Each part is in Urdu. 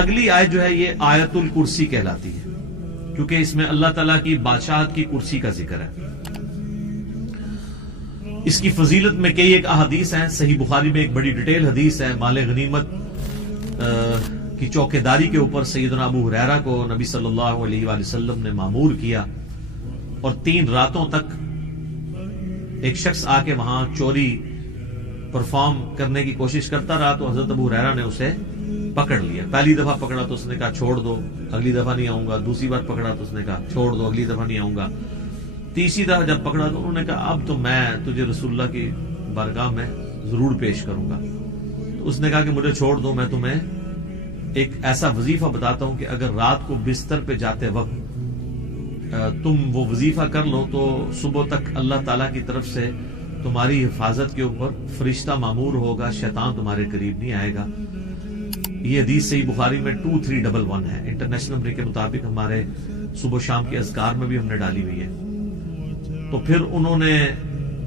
اگلی آیت جو ہے یہ آیت الکرسی کہلاتی ہے، کیونکہ اس میں اللہ تعالیٰ کی بادشاہت کی کرسی کا ذکر ہے۔ اس کی فضیلت میں کئی ایک احادیث ہیں۔ صحیح بخاری میں ایک بڑی ڈیٹیل حدیث ہے، مال غنیمت کی چوکیداری کے اوپر سیدنا ابو ہریرہ کو نبی صلی اللہ علیہ وآلہ وسلم نے مامور کیا، اور 3 راتوں تک ایک شخص آ کے وہاں چوری پرفارم کرنے کی کوشش کرتا رہا، تو حضرت ابو ہریرہ نے اسے پکڑ لیا۔ پہلی دفعہ پکڑا تو اس نے کہا چھوڑ دو، اگلی دفعہ نہیں آؤں گا۔ دوسری بار پکڑا تو اس نے کہا چھوڑ دو، اگلی دفعہ نہیں آؤں گا۔ تیسری دفعہ جب پکڑا تو انہوں نے کہا اب تو میں تجھے رسول اللہ کی بارگاہ میں ضرور پیش کروں گا۔ تو اس نے کہا کہ مجھے چھوڑ دو، میں تمہیں ایک ایسا وظیفہ بتاتا ہوں کہ اگر رات کو بستر پہ جاتے وقت تم وہ وظیفہ کر لو تو صبح تک اللہ تعالیٰ کی طرف سے تمہاری حفاظت کے اوپر فرشتہ مامور ہوگا، شیطان تمہارے قریب نہیں آئے گا۔ یہ حدیث صحیح بخاری میں 2311 ہے۔ انٹرنیشنل نمبر کے مطابق ہمارے صبح شام کے اذکار میں بھی ہم نے ڈالی ہوئی ہے۔ تو پھر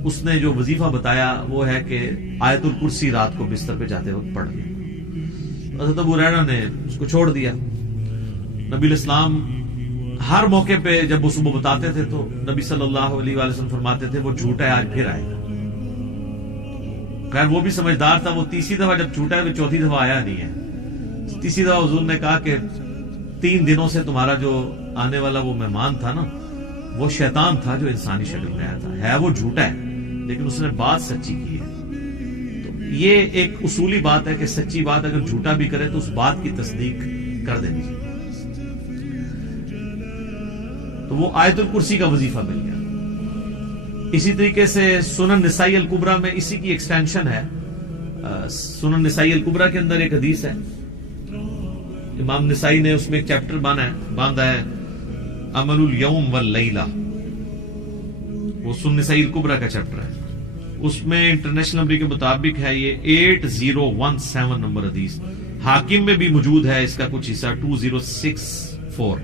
اس نے جو وظیفہ بتایا وہ ہے کہ آیت الکرسی رات کو بستر پہ جاتے وقت پڑھ لیں۔ حضرت ابو ہریرہ نے اس کو چھوڑ دیا۔ نبی الاسلام ہر موقع پہ جب وہ صبح بتاتے تھے تو نبی صلی اللہ علیہ وآلہ وسلم فرماتے تھے وہ جھوٹا ہے، آج پھر آئے گا۔ خیر وہ بھی سمجھدار تھا، وہ تیسری دفعہ جب جھوٹا ہے تو چوتھی دفعہ آیا نہیں ہے۔ تیسری دفعہ حضور نے کہا کہ 3 دنوں سے تمہارا جو آنے والا وہ مہمان تھا نا، وہ شیطان تھا جو انسانی شکل میں آیا تھا، ہے وہ جھوٹا ہے لیکن اس نے بات سچی کی ہے۔ تو یہ ایک اصولی بات ہے کہ سچی بات اگر جھوٹا بھی کرے تو اس بات کی تصدیق کر دینی چاہیے۔ تو وہ آیت الکرسی کا وظیفہ مل گیا۔ اسی طریقے سے سنن نسائی الکبریٰ میں اسی کی ایکسٹینشن ہے۔ سنن نسائی الکبریٰ کے اندر ایک حدیث ہے، امام نسائی نے اس میں ایک چیپٹر باندھا ہے عمل الیوم واللیلہ، وہ سنن نسائی الکبریٰ کا چیپٹر ہے۔ اس میں انٹرنیشنل نمبر کے مطابق ہے یہ 8017 نمبر حدیث۔ حاکم میں بھی موجود ہے اس کا کچھ حصہ 2064،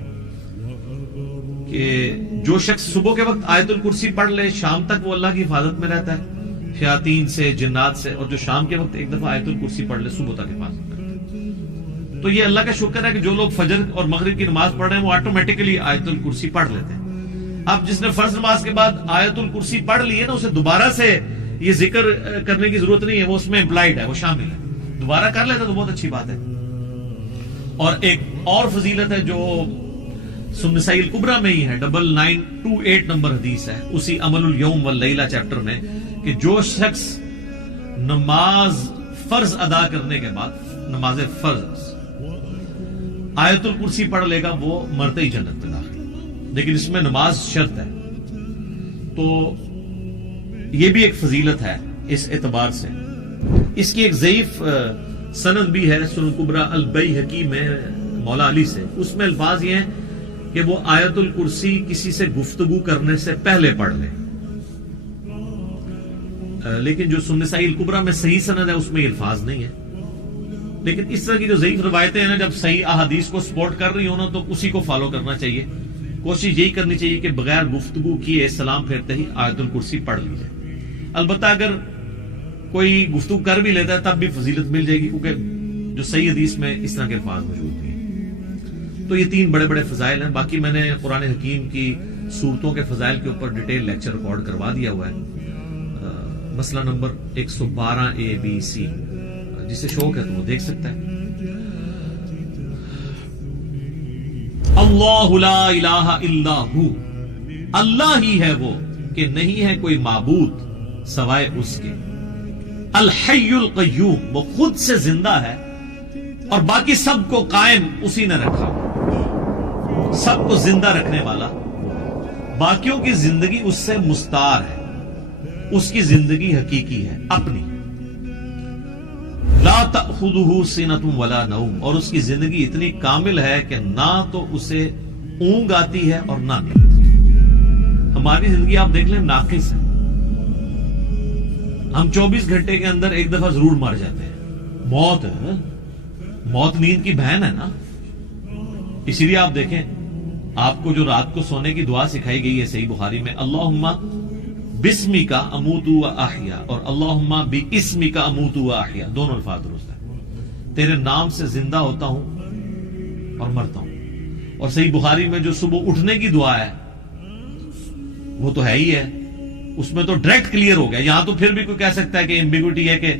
کہ جو شخص صبح کے وقت آیت الکرسی پڑھ لے شام تک وہ اللہ کی حفاظت میں رہتا ہے شیاطین سے، جنات سے، اور جو شام کے وقت ایک دفعہ آیت الکرسی پڑھ لے صبح تک حفاظت میں رہتا ہے۔ تو یہ اللہ کا شکر ہے کہ جو لوگ فجر اور مغرب کی نماز پڑھ رہے ہیں وہ آٹومیٹکلی آیت الکرسی پڑھ لیتے ہیں۔ اب جس نے فرض نماز کے بعد آیت الکرسی پڑھ لی ہے نا، اسے دوبارہ سے یہ ذکر کرنے کی ضرورت نہیں ہے، وہ اس میں امپلائڈ ہے، وہ شامل ہے۔ دوبارہ کر لیتا تو بہت اچھی بات ہے۔ اور ایک اور فضیلت ہے جو سنن نسائی الکبریٰ میں ہی ہے، 9928 نمبر حدیث ہے اسی عمل الیوم واللیلہ چیپٹر میں، کہ جو شخص نماز فرض ادا کرنے کے بعد نماز فرض آیت الکرسی پڑھ لے گا وہ مرتے ہی جنت میں داخل، لیکن اس میں نماز شرط ہے۔ تو یہ بھی ایک فضیلت ہے اس اعتبار سے۔ اس کی ایک ضعیف سند بھی ہے سنن کبریٰ البیہقی میں مولا علی سے، اس میں الفاظ یہ ہیں کہ وہ آیت الکرسی کسی سے گفتگو کرنے سے پہلے پڑھ لیں، لیکن جو سنن نسائی الکبریٰ میں صحیح سند ہے اس میں یہ الفاظ نہیں ہے۔ لیکن اس طرح کی جو ضعیف روایتیں ہیں نا، جب صحیح احادیث کو سپورٹ کر رہی ہو نا تو اسی کو فالو کرنا چاہیے۔ کوشش یہی کرنی چاہیے کہ بغیر گفتگو کیے سلام پھیرتے ہی آیت الکرسی پڑھ لی جائے۔ البتہ اگر کوئی گفتگو کر بھی لیتا ہے تب بھی فضیلت مل جائے گی، کیونکہ جو صحیح حدیث میں اس طرح کے الفاظ موجود نہیں ہیں۔ تو یہ 3 بڑے بڑے فضائل ہیں۔ باقی میں نے قرآن حکیم کی سورتوں کے فضائل کے اوپر ڈیٹیل لیکچر ریکارڈ کروا دیا ہوا ہے، مسئلہ نمبر 112 ABC، جسے شوق ہے تو وہ دیکھ سکتا ہے۔ اللہ لا الہ الا ہو، اللہ ہی ہے وہ کہ نہیں ہے کوئی معبود سوائے اس کے۔ الحی القیوم، وہ خود سے زندہ ہے اور باقی سب کو قائم اسی نے رکھا، سب کو زندہ رکھنے والا، باقیوں کی زندگی اس سے مستعار ہے، اس کی زندگی حقیقی ہے اپنی۔ لا تأخذہ سنۃ ولا نوم، اور اس کی زندگی اتنی کامل ہے کہ نہ تو اسے اونگ آتی ہے اور نہ نیند۔ ہماری زندگی آپ دیکھ لیں ناقص ہے، ہم 24 گھنٹے کے اندر ایک دفعہ ضرور مر جاتے ہیں۔ موت ہے، موت نیند کی بہن ہے نا۔ اسی لیے آپ دیکھیں آپ کو جو رات کو سونے کی دعا سکھائی گئی ہے صحیح بخاری میں، اللہم بسمک اموت و احیا، اور اللہم باسمک اموت و احیا، دونوں الفاظ درست ہیں۔ تیرے نام سے زندہ ہوتا ہوں اور مرتا ہوں. اور صحیح بخاری میں جو صبح اٹھنے کی دعا ہے وہ تو ہے ہی ہے, اس میں تو ڈائریکٹ کلیئر ہو گیا. یہاں تو پھر بھی کوئی کہہ سکتا ہے کہ ایمبیگوٹی ہے کہ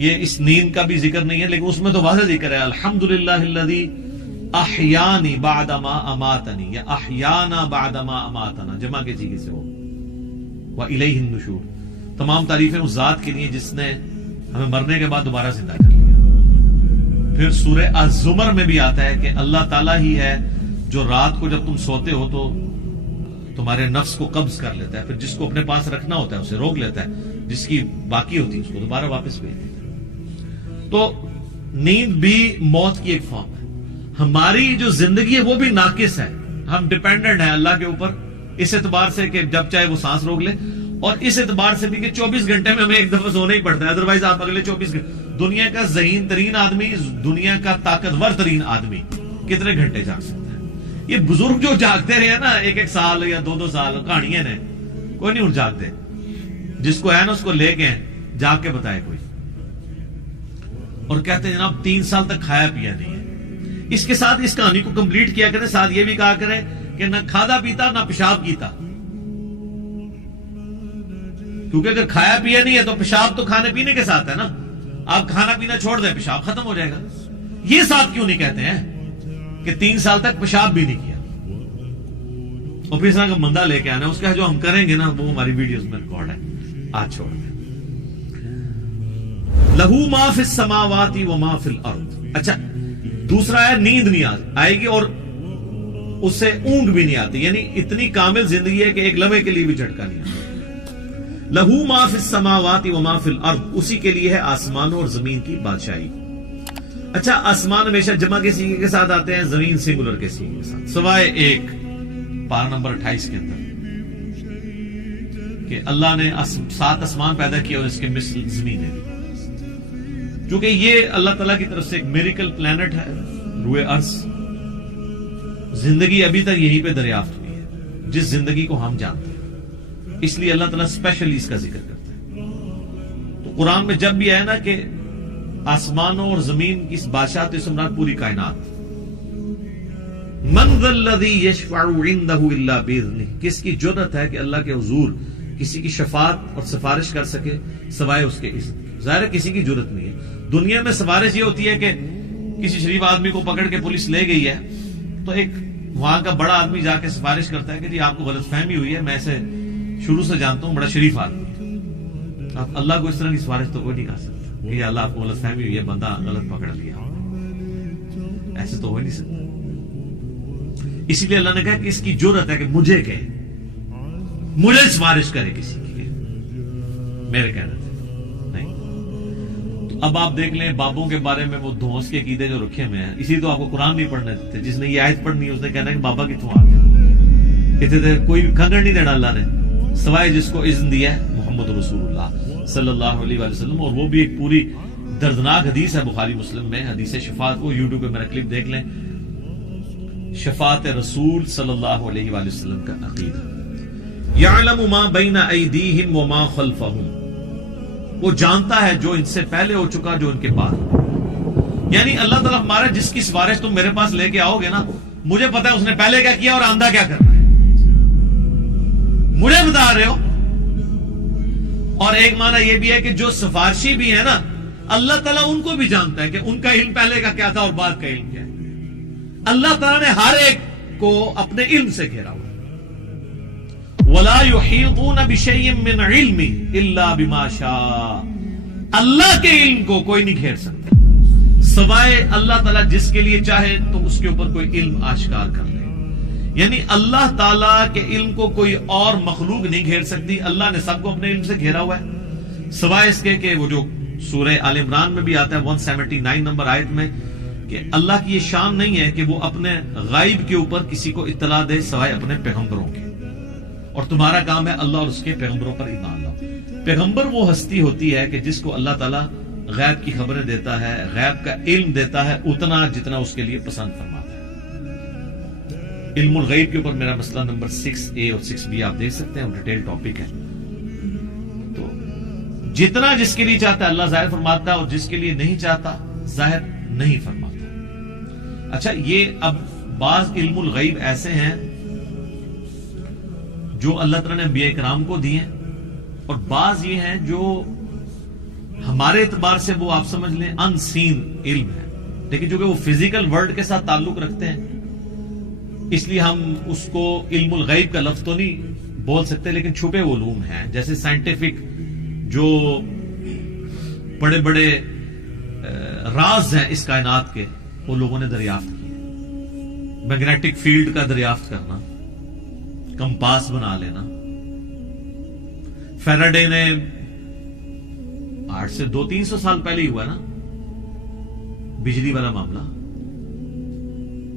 یہ اس نیند کا بھی ذکر نہیں ہے, لیکن اس میں تو واضح ذکر ہے الحمدللہ الذی احیانی بعد ما اماتنی, یا احیانا بعد ما اماتنا, جمع کے سیغے سے ہو, وَإِلَيْهِ النُّشُورُ. تمام تعریفیں اس ذات کے لیے جس نے ہمیں مرنے کے بعد دوبارہ زندہ کر لیا. پھر سورہ الزمر میں بھی آتا ہے کہ اللہ تعالیٰ ہی ہے جو رات کو جب تم سوتے ہو تو تمہارے نفس کو قبض کر لیتا ہے, پھر جس کو اپنے پاس رکھنا ہوتا ہے اسے روک لیتا ہے, جس کی باقی ہوتی ہے اس کو دوبارہ واپس بھیج دیتا ہے. تو نیند بھی موت کی ایک فارم ہے. ہماری جو زندگی ہے وہ بھی ناقص ہے, ہم ڈیپینڈنٹ ہیں اللہ کے اوپر اس اعتبار سے کہ جب چاہے وہ سانس روک لے, اور اس اعتبار سے بھی کہ 24 گھنٹے میں ہمیں ایک دفعہ سونا ہی پڑتا ہے, ادروائز آپ اگلے 24 گھنٹے. دنیا کا ذہین ترین آدمی, دنیا کا طاقتور ترین آدمی کتنے گھنٹے جاگ سکتا ہے؟ یہ بزرگ جو جاگتے رہے نا 1-1 سال یا 2-2 سال, کہانیاں نے, کوئی نہیں اٹھ جاگتے. جس کو ہے نا اس کو لے کے جاگ کے بتائے کوئی, اور کہتے ہیں جناب 3 سال تک کھایا پیا نہیں ہے. اس کے ساتھ اس کہانی کو کمپلیٹ کیا کرے, ساتھ یہ بھی کہا کرے کہ نہ کھادا پیتا نہ پیشاب کیتا, کیونکہ اگر کھایا پیا نہیں ہے تو پیشاب تو کھانے پینے کے ساتھ ہے نا. آپ کھانا پینا چھوڑ دیں پیشاب ختم ہو جائے گا. یہ ساتھ کیوں نہیں کہتے ہیں کہ 3 سال تک پیشاب بھی نہیں کیا, اور پھر اس طرح کا بندہ لے کے آنا, اس کا جو ہم کریں گے نا وہ ہماری ویڈیوز میں ریکارڈ ہے, آج چھوڑ دیں. لہو ما فی السماوات و ما فی الارض. اچھا دوسرا ہے نیند نہیں آئے گی اور اس سے اونگ بھی نہیں آتی, یعنی اتنی کامل زندگی ہے کہ ایک لمحے کے لیے بھی جھٹکا نہیں آتا. لہو ما فی السماوات و ما فی الارض, اسی کے لیے ہے آسمانوں اور زمین کی بادشاہی. اچھا آسمان ہمیشہ جمع کے سیغے کے ساتھ آتے ہیں, زمین سنگولر کے سیغے کے ساتھ, سوائے ایک پارہ نمبر 28 کے اندر کہ اللہ نے 7 آسمان پیدا کیا اور اس کے مثل زمین ہے. چونکہ یہ اللہ تعالیٰ کی طرف سے ایک میریکل پلانٹ ہے, روئے ارض. زندگی ابھی تک یہیں پہ دریافت ہوئی ہے جس زندگی کو ہم جانتے ہیں, اس لیے اللہ تعالیٰ اسپیشلی اس کا ذکر کرتا ہے. تو قرآن میں جب بھی آیا نا کہ آسمانوں اور زمین کی بادشاہ, تو اس مراد پوری کائنات. من ذا الذی یشفع عندہ الا باذنہ, کس کی جرأت ہے کہ اللہ کے حضور کسی کی شفاعت اور سفارش کر سکے سوائے اس کے اذن. ظاہر ہے کسی کی جرأت نہیں ہے. دنیا میں سفارش یہ ہوتی ہے کہ کسی شریف آدمی کو پکڑ کے پولیس لے گئی ہے تو ایک وہاں کا بڑا آدمی جا کے سفارش کرتا ہے کہ جی آپ کو غلط فہمی ہوئی ہے, میں اسے شروع سے جانتا ہوں, بڑا شریف آدمی. اب اللہ کو اس طرح کی سفارش تو کوئی نہیں کر سکتا کہ اللہ آپ کو غلط فہمی ہوئی ہے, بندہ غلط پکڑ لیا, ایسے تو ہو نہیں سکتا. اسی لیے اللہ نے کہا کہ اس کی جرأت ہے کہ مجھے کہے, مجھے سفارش کرے کسی کی, میرے کہنے سے نہیں. تو اب آپ دیکھ لیں بابوں کے بارے میں وہ دھونس کے عقیدے جو رکھے ہوئے ہیں, اسی تو آپ کو قرآن نہیں پڑھنے دیتے. جس نے یہ آیت پڑھنی ہے اس نے کہنا ہے کہ بابا کتوں آ گیا, اتنے کوئی کھنگڑ نہیں دینا اللہ نے سوائے جس کو اذن دیا ہے محمد رسول اللہ صلی اللہ علیہ وسلم. اور وہ بھی ایک پوری دردناک حدیث ہے بخاری مسلم میں, حدیث شفاعت. کو یوٹیوب پہ میرا کلپ دیکھ لیں, شفاعت رسول صلی اللہ علیہ وآلہ وسلم کا عقیدہ. یعلم ما بین ایدیہم وما خلفہم, وہ جانتا ہے جو ان سے پہلے ہو چکا جو ان کے بعد. یعنی اللہ تعالیٰ ہمارا جس کی سفارش تم میرے پاس لے کے آؤ گے نا, مجھے پتا ہے اس نے پہلے کیا کیا اور آندہ کیا کرنا ہے, مجھے بتا رہے ہو. اور ایک معنی یہ بھی ہے کہ جو سفارشی بھی ہے نا, اللہ تعالیٰ ان کو بھی جانتا ہے کہ ان کا علم پہلے کا کیا تھا اور بعد کا علم کیا ہے. اللہ تعالیٰ نے ہر ایک کو اپنے علم سے گھیرا ہوا. وَلَا يُحِيطُونَ بِشَيْءٍ مِّنْ عِلْمِهِ إِلَّا بِمَا شَاءَ, اللہ کے علم کو کوئی نہیں گھیر سکتا سوائے اللہ تعالیٰ جس کے لیے چاہے تو اس کے اوپر کوئی علم آشکار کر لے. یعنی اللہ تعالیٰ کے علم کو کوئی اور مخلوق نہیں گھیر سکتی. اللہ نے سب کو اپنے علم سے گھیرا ہوا ہے سوائے اس کے کہ وہ جو سورہ آل عمران میں بھی آتا ہے 179 نمبر آیت میں کہ اللہ کی یہ شان نہیں ہے کہ وہ اپنے غائب کے اوپر کسی کو اطلاع دے سوائے اپنے پیغمبروں کے, اور تمہارا کام ہے اللہ اور اس کے پیغمبروں پر ایمان لاؤ. پیغمبر وہ ہستی ہوتی ہے کہ جس کو اللہ تعالیٰ غیب کی خبریں دیتا ہے, غیب کا علم دیتا ہے اتنا جتنا اس کے لیے پسند فرماتا ہے. علم الغیب کے اوپر میرا مسئلہ نمبر 6A اور 6B آپ دیکھ سکتے ہیں, وہ ڈیٹیل ٹاپک ہے. تو جتنا جس کے لیے چاہتا ہے اللہ ظاہر فرماتا ہے, اور جس کے لیے نہیں چاہتا ظاہر نہیں فرماتا. اچھا، یہ اب بعض علم الغیب ایسے ہیں جو اللہ تعالیٰ نے انبیاء کرام کو دیے ہیں، اور بعض یہ ہیں جو ہمارے اعتبار سے وہ آپ سمجھ لیں ان سین علم ہے، لیکن جو کہ وہ فزیکل ورلڈ کے ساتھ تعلق رکھتے ہیں، اس لیے ہم اس کو علم الغیب کا لفظ تو نہیں بول سکتے، لیکن چھپے علوم ہیں، جیسے سائنٹیفک جو بڑے بڑے راز ہیں اس کائنات کے، وہ لوگوں نے دریافت کیے۔ میگنیٹک فیلڈ کا دریافت کرنا، کمپاس بنا لینا، فیراڈے نے آج سے 200-300 سال پہلے ہی ہوا نا بجلی والا معاملہ۔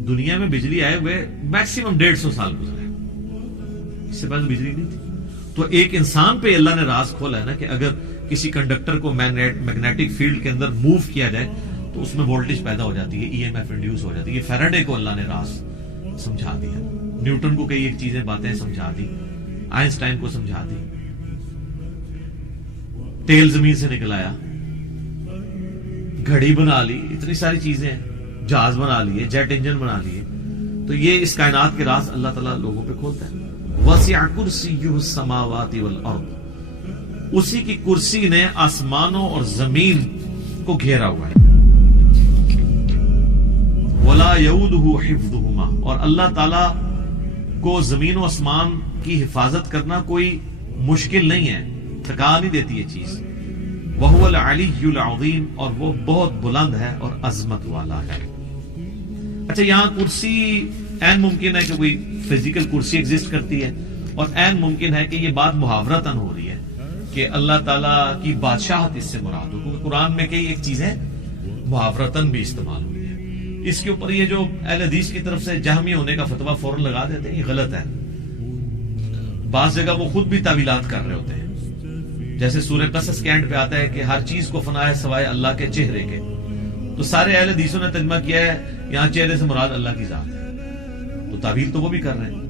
دنیا میں بجلی آئے ہوئے میکسیمم 150 سال گزرے، اس سے پہلے بجلی نہیں تھی۔ تو ایک انسان پہ اللہ نے راز کھولا ہے نا کہ اگر کسی کنڈکٹر کو میگنیٹک فیلڈ کے اندر موو کیا جائے تو اس میں وولٹیج پیدا ہو جاتی ہے، ای ایم ایف انڈیوس ہو جاتی ہے۔ یہ فیراڈے کو اللہ نے راز سمجھا دیا، نیوٹن کو کئی ایک چیزیں باتیں سمجھا دی، آئنسٹائن کو سمجھا دی، تیل زمین سے نکل آیا، گھڑی بنا لی، اتنی ساری چیزیں، جہاز بنا لیے، جیٹ انجن بنا لیے۔ تو یہ اس کائنات کے راز اللہ تعالیٰ لوگوں پہ کھولتا ہے۔ وسع کرسیہ السماوات والارض، اسی کی کرسی نے آسمانوں اور زمین کو گھیرا ہوا ہے۔ ولا یؤودہ حفظہما، اور اللہ تعالیٰ کو زمین و آسمان کی حفاظت کرنا کوئی مشکل نہیں ہے، تھکا نہیں دیتی یہ چیز۔ وہو العلی العظیم، اور وہ بہت بلند ہے اور عظمت والا ہے۔ اچھا، یہاں کرسی عین ممکن ہے کہ کوئی فزیکل کرسی ایگزسٹ کرتی ہے، اور عین ممکن ہے کہ یہ بات محاورتاً ہو رہی ہے کہ اللہ تعالیٰ کی بادشاہت اس سے مراد ہو، کیونکہ قرآن میں کئی ایک چیزیں محاورتاً بھی استعمال ہوئی ہے۔ اس کے اوپر یہ جو اہل حدیث کی طرف سے جہمی ہونے کا فتویٰ فوراً لگا دیتے ہیں، یہ غلط ہے۔ بعض جگہ وہ خود بھی تعویلات کر رہے ہوتے ہیں، جیسے سورہ قصص کے اینڈ پہ آتا ہے کہ ہر چیز کو فنا ہے سوائے اللہ کے چہرے کے، تو سارے اہل حدیثوں نے ترجمہ کیا ہے یہاں چہرے سے مراد اللہ کی ذات ہے، تو تعویل تو وہ بھی کر رہے ہیں۔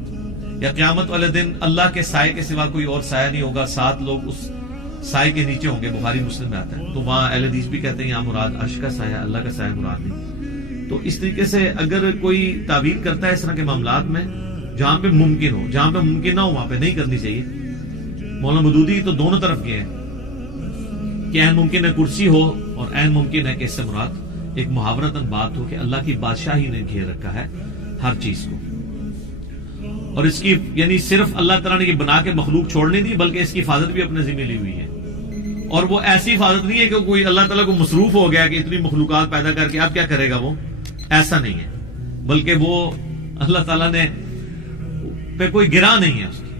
یا قیامت والے دن اللہ کے سائے کے سوا کوئی اور سایہ نہیں ہوگا، 7 لوگ اس سائے کے نیچے ہوں گے، بخاری مسلم میں آتا ہے، تو وہاں اہل حدیث بھی کہتے ہیں یہاں مراد عرش کا سایہ، اللہ کا سایہ مراد نہیں۔ تو اس طریقے سے اگر کوئی تعویل کرتا ہے اس طرح کے معاملات میں، جہاں پہ ممکن ہو، جہاں پہ ممکن نہ ہو وہاں پہ نہیں کرنی چاہیے۔ مولانا مودودی تو دونوں طرف گئے ہیں کہ عین ممکن ہے کرسی ہو، اور عین ممکن ہے کہ اس سے مراد ایک محاورتاً بات ہو کہ اللہ کی بادشاہی نے گھیر رکھا ہے ہر چیز کو، اور اس کی یعنی صرف اللہ تعالیٰ نے یہ بنا کے مخلوق چھوڑ نہیں دی، بلکہ اس کی حفاظت بھی اپنے ذمہ لی ہوئی ہے۔ اور وہ ایسی حفاظت نہیں ہے کہ کوئی اللہ تعالیٰ کو مصروف ہو گیا کہ اتنی مخلوقات پیدا کر کے اب کیا کرے گا، وہ ایسا نہیں ہے، بلکہ وہ اللہ تعالیٰ نے پہ کوئی گرا نہیں ہے اس کی۔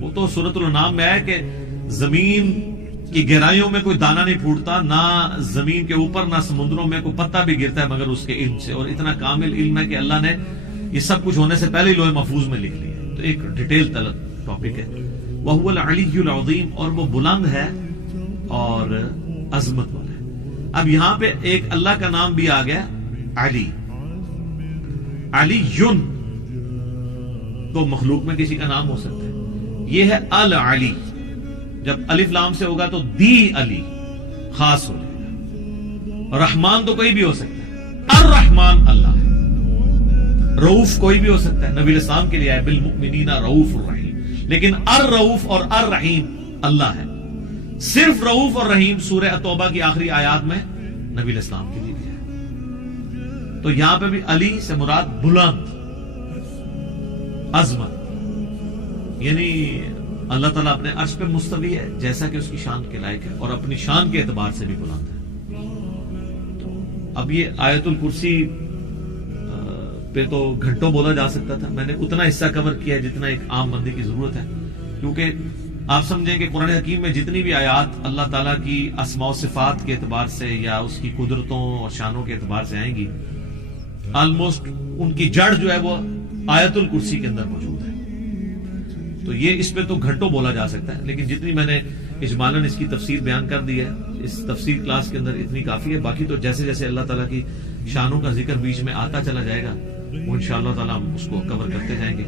وہ تو سورۃ الانعام میں ہے کہ زمین کی گہرائیوں میں کوئی دانہ نہیں پھوٹتا، نہ زمین کے اوپر نہ سمندروں میں کوئی پتا بھی گرتا ہے مگر اس کے علم سے، اور اتنا کامل علم ہے کہ اللہ نے یہ سب کچھ ہونے سے پہلے لوح محفوظ میں لکھ لیا ہے۔ تو ایک ڈیٹیل طلب ٹاپک ہے۔ وَهُوَ الْعَلِيُّ الْعَظِيمُ، اور وہ بلند ہے اور عظمت والا ہے۔ اب یہاں پہ ایک اللہ کا نام بھی آ گیا علی، علی یون، تو مخلوق میں کسی کا نام ہو سکتا ہے، یہ ہے العلی، جب الف لام سے ہوگا تو دی علی خاص ہو جائے گا۔ رحمان تو کوئی بھی ہو سکتا ہے، الرحمان اللہ ہے، رؤوف کوئی بھی ہو سکتا ہے، نبی اسلام کے لیے ہے بالمؤمنین رؤوف الرحیم، لیکن الرؤوف اور الرحیم اللہ ہے۔ صرف رؤوف اور رحیم سورہ توبہ کی آخری آیات میں نبی اسلام کے لیے بھی ہے۔ تو یہاں پہ بھی علی سے مراد بلند، عظمت، یعنی اللہ تعالیٰ اپنے عرش پہ مستوی ہے جیسا کہ اس کی شان کے لائق ہے، اور اپنی شان کے اعتبار سے بھی بلند ہے۔ تو اب یہ آیت الکرسی پہ تو گھنٹوں بولا جا سکتا تھا، میں نے اتنا حصہ کور کیا ہے جتنا ایک عام بندے کی ضرورت ہے، کیونکہ آپ سمجھیں کہ قرآن حکیم میں جتنی بھی آیات اللہ تعالیٰ کی اسماء و صفات کے اعتبار سے یا اس کی قدرتوں اور شانوں کے اعتبار سے آئیں گی، آلموسٹ ان کی جڑ جو ہے وہ آیت الکرسی کے اندر موجود ہے۔ تو یہ اس پہ تو گھنٹوں بولا جا سکتا ہے، لیکن جتنی میں نے اجمالاً اس کی تفسیر بیان کر دی ہے اس تفسیر کلاس کے اندر اتنی کافی ہے۔ باقی تو جیسے جیسے اللہ تعالیٰ کی شانوں کا ذکر بیچ میں آتا چلا جائے گا، وہ انشاءاللہ تعالیٰ ہم اس کو کور کرتے جائیں گے۔